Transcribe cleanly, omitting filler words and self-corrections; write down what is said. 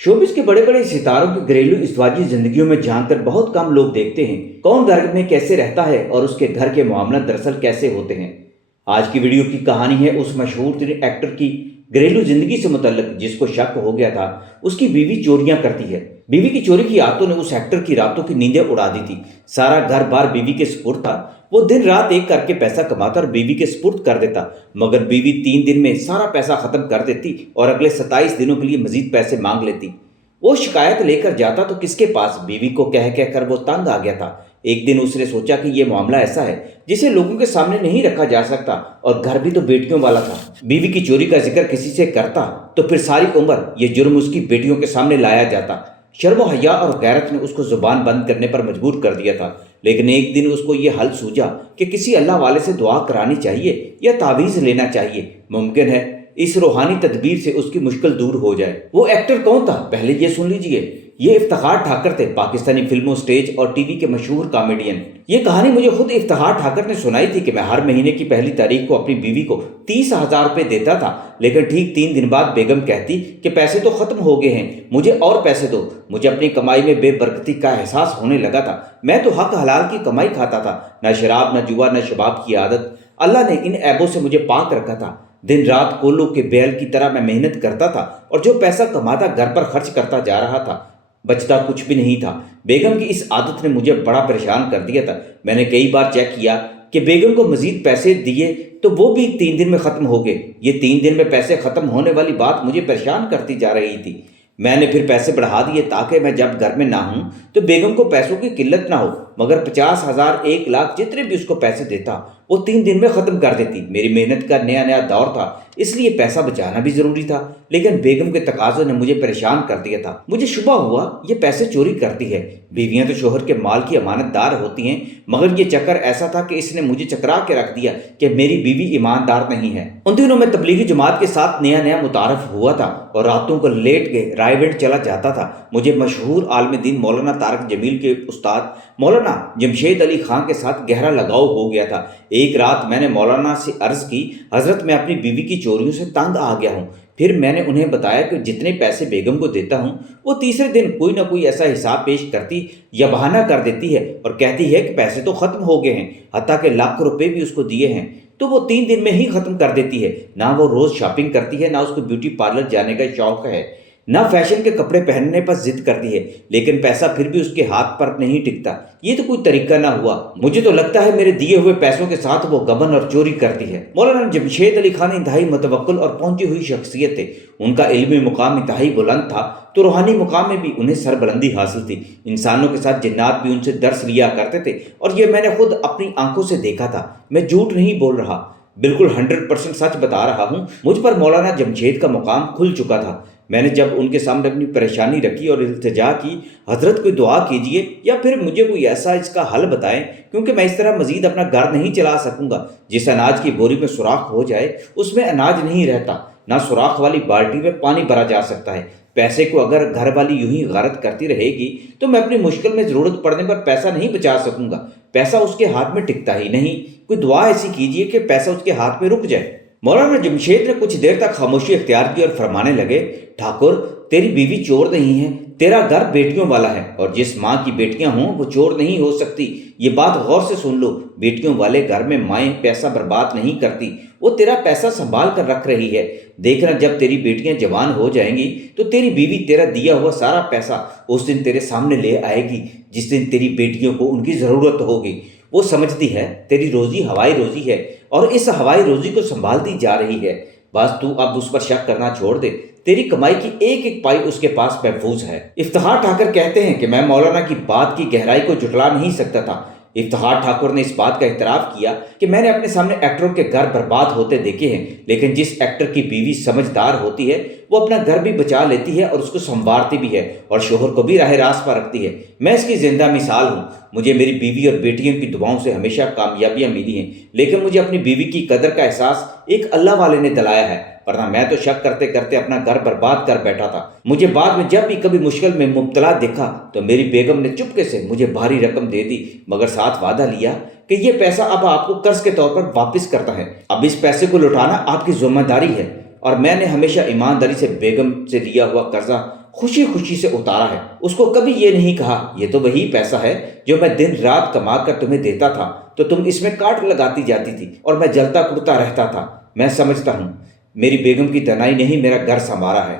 Showbiz के बड़े बड़े सितारों की घरेलू इज़्वाजी जिंदगियों में झांककर बहुत कम लोग देखते हैं कौन घर में कैसे रहता है और उसके घर के मामला दरअसल कैसे होते हैं। आज की वीडियो की कहानी है उस मशहूर एक्टर की घरेलू जिंदगी से मुतल्लिक जिसको शक हो गया था उसकी बीवी चोरियां करती है। बीवी की चोरी की आदतों ने उस एक्टर की रातों की नींदें उड़ा दी थी। सारा घर बार बीवी के सुपुर्द था। वो दिन रात एक करके पैसा कमाता और बीवी के सुपुर्द कर देता, मगर बीवी 3 दिन में सारा पैसा खत्म कर देती और अगले 27 दिनों के लिए मजीद पैसे मांग लेती। वो शिकायत लेकर जाता तो किसके पास, बीवी को कह कह कर वो तंग आ गया था। एक दिन उसने सोचा कि यह मामला ऐसा है जिसे लोगों के सामने नहीं रखा जा सकता, और घर भी तो बेटियों वाला था। बीवी की चोरी का जिक्र किसी से करता तो फिर सारी उम्र ये जुर्म उसकी बेटियों के सामने लाया जाता। शर्म हया और गैरत ने उसको जुबान बंद करने पर मजबूर कर दिया था। लेकिन एक दिन उसको ये हल सूझा कि किसी अल्लाह वाले से दुआ करानी चाहिए या तावीज़ लेना चाहिए। मुमकिन है इस रूहानी तदबीर से उसकी मुश्किल दूर हो जाए। वो एक्टर कौन था, पहले ये सुन लीजिए। ये इफ्तिखार ठाकर थे, पाकिस्तानी फिल्मों, स्टेज और टीवी के मशहूर कॉमेडियन। ये कहानी मुझे खुद इफ्तिखार ठाकर ने सुनाई थी कि मैं हर महीने की पहली तारीख को अपनी बीवी को 30,000 रुपये देता था, लेकिन ठीक 3 दिन बाद बेगम कहती कि पैसे तो खत्म हो गए हैं, मुझे और पैसे दो। मुझे अपनी कमाई में बेबरकती का एहसास होने लगा था। मैं तो हक हलाल की कमाई खाता था, न शराब, न जुआ, न शबाब की आदत। अल्लाह ने इन ऐबों से मुझे पाक रखा था। दिन रात कोल्हू के बैल की तरह मैं मेहनत करता था और जो पैसा कमाता घर पर खर्च करता जा रहा था, बचता कुछ भी नहीं था। बेगम की इस आदत ने मुझे बड़ा परेशान कर दिया था। मैंने कई बार चेक किया कि बेगम को मजीद पैसे दिए तो वो भी 3 दिन में ख़त्म हो गए। ये 3 दिन में पैसे ख़त्म होने वाली बात मुझे परेशान करती जा रही थी। मैंने फिर पैसे बढ़ा दिए ताकि मैं जब घर में ना हूं तो बेगम को पैसों की किल्लत ना हो, मगर 50,000, 1 लाख जितने भी उसको पैसे देता वो 3 दिन में ख़त्म कर देती। मेरी मेहनत का नया नया दौर था, इसलिए पैसा बचाना भी ज़रूरी था, लेकिन बेगम के तकाज़ों ने मुझे परेशान कर दिया था। मुझे शुबा हुआ ये पैसे चोरी करती है। बीवियां तो शोहर के माल की अमानतदार होती हैं, मगर ये चक्कर ऐसा था कि इसने मुझे चकरा के रख दिया कि मेरी बीवी ईमानदार नहीं है। उन दिनों मैं तबलीगी जमात के साथ नया नया मुतारफ हुआ था और रातों को लेट के रायगढ़ चला जाता था। मुझे मशहूर आलिम दीन मौलाना तारक जमील के उस्ताद मौलाना जमशेद अली खां के साथ गहरा लगाव हो गया था। एक रात मैंने मौलाना से अर्ज़ की, हज़रत मैं अपनी बीवी की चोरियों से तंग आ गया हूँ। फिर मैंने उन्हें बताया कि जितने पैसे बेगम को देता हूँ वो तीसरे दिन कोई ना कोई ऐसा हिसाब पेश करती या बहाना कर देती है और कहती है कि पैसे तो ख़त्म हो गए हैं, हत्ता के लाख रुपए भी उसको दिए हैं, तो वो 3 दिन में ही ख़त्म कर देती है। ना वो रोज़ शॉपिंग करती है, ना उसको ब्यूटी पार्लर जाने का शौक़ है, ना फैशन के कपड़े पहनने पर जिद करती है, लेकिन पैसा फिर भी उसके हाथ पर नहीं टिकता। ये तो कोई तरीका ना हुआ। मुझे तो लगता है मेरे दिए हुए पैसों के साथ वो गबन और चोरी करती है। मौलाना जमशेद अली खान इंतहाई मुतवक्किल और पहुंची हुई शख्सियत थे। उनका इल्मी मुकाम इंतहाई बुलंद था, तो रूहानी मुकाम में भी उन्हें सरबुलंदी हासिल थी। इंसानों के साथ जिन्नात भी उनसे दर्स लिया करते थे, और ये मैंने खुद अपनी आंखों से देखा था। मैं झूठ नहीं बोल रहा, बिल्कुल 100% सच बता रहा हूँ। मुझ पर मौलाना जमशेद का मुकाम खुल चुका था। मैंने जब उनके सामने अपनी परेशानी रखी और इल्तिजा की, हजरत कोई दुआ कीजिए या फिर मुझे कोई ऐसा इसका हल बताएं, क्योंकि मैं इस तरह मजीद अपना घर नहीं चला सकूंगा। जिस अनाज की बोरी में सुराख हो जाए उसमें अनाज नहीं रहता, ना सुराख वाली बाल्टी में पानी भरा जा सकता है। पैसे को अगर घर वाली यूं ही गारत करती रहेगी तो मैं अपनी मुश्किल में ज़रूरत पड़ने पर पैसा नहीं बचा सकूंगा। पैसा उसके हाथ में टिकता ही नहीं। कोई दुआ ऐसी कीजिए कि पैसा उसके हाथ में रुक जाए। मौलाना जमशेद ने कुछ देर तक खामोशी इख्तियार की और फरमाने लगे, ठाकुर तेरी बीवी चोर नहीं है, तेरा घर बेटियों वाला है, और जिस माँ की बेटियां हों वो चोर नहीं हो सकती। ये बात गौर से सुन लो। बेटियों वाले घर में माएँ पैसा बर्बाद नहीं करती, वो तेरा पैसा संभाल कर रख रही है। देखना जब तेरी बेटियां जवान हो जाएंगी तो तेरी बीवी तेरा दिया हुआ सारा पैसा उस दिन तेरे सामने ले आएगी, जिस दिन तेरी बेटियों को उनकी ज़रूरत होगी। वो समझती है तेरी रोज़ी हवाई रोज़ी है और इस हवाई रोज़ी को संभालती जा रही है। बस तू अब उस पर शक करना छोड़ दे। तेरी कमाई की एक एक पाई उसके पास महफूज है। इफ्तिखार ठाकर कहते हैं कि मैं मौलाना की बात की गहराई को जुटला नहीं सकता था। इफ्तिखार ठाकुर ने इस बात का इतराफ़ किया कि मैंने अपने सामने एक्टरों के घर बर्बाद होते देखे हैं, लेकिन जिस एक्टर की बीवी समझदार होती है वो अपना घर भी बचा लेती है और उसको संवारती भी है और शोहर को भी राह रास्त पर रखती है। मैं इसकी जिंदा मिसाल हूँ। मुझे मेरी बीवी और बेटियों की दुआओं से हमेशा कामयाबियाँ मिली हैं, लेकिन मुझे अपनी बीवी की कदर का एहसास एक अल्लाह वाले ने दिलाया है, वरना मैं तो शक करते करते अपना घर बर्बाद कर बैठा था। मुझे बाद में जब भी कभी मुश्किल में मुब्तला देखा तो मेरी बेगम ने चुपके से मुझे भारी रकम दे दी, मगर साथ वादा लिया कि ये पैसा अब आपको कर्ज के तौर पर वापस करता है। अब इस पैसे को लौटाना आपकी जिम्मेदारी है। और मैंने हमेशा ईमानदारी से बेगम से लिया हुआ कर्जा خوشی خوشی سے اتارا ہے۔ اس کو کبھی یہ نہیں کہا یہ تو وہی پیسہ ہے جو میں دن رات کما کر تمہیں دیتا تھا تو تم اس میں کاٹ لگاتی جاتی تھی اور میں جلتا کڑتا رہتا تھا۔ میں سمجھتا ہوں میری بیگم کی دنائی نے ہی میرا گھر سنوارا ہے۔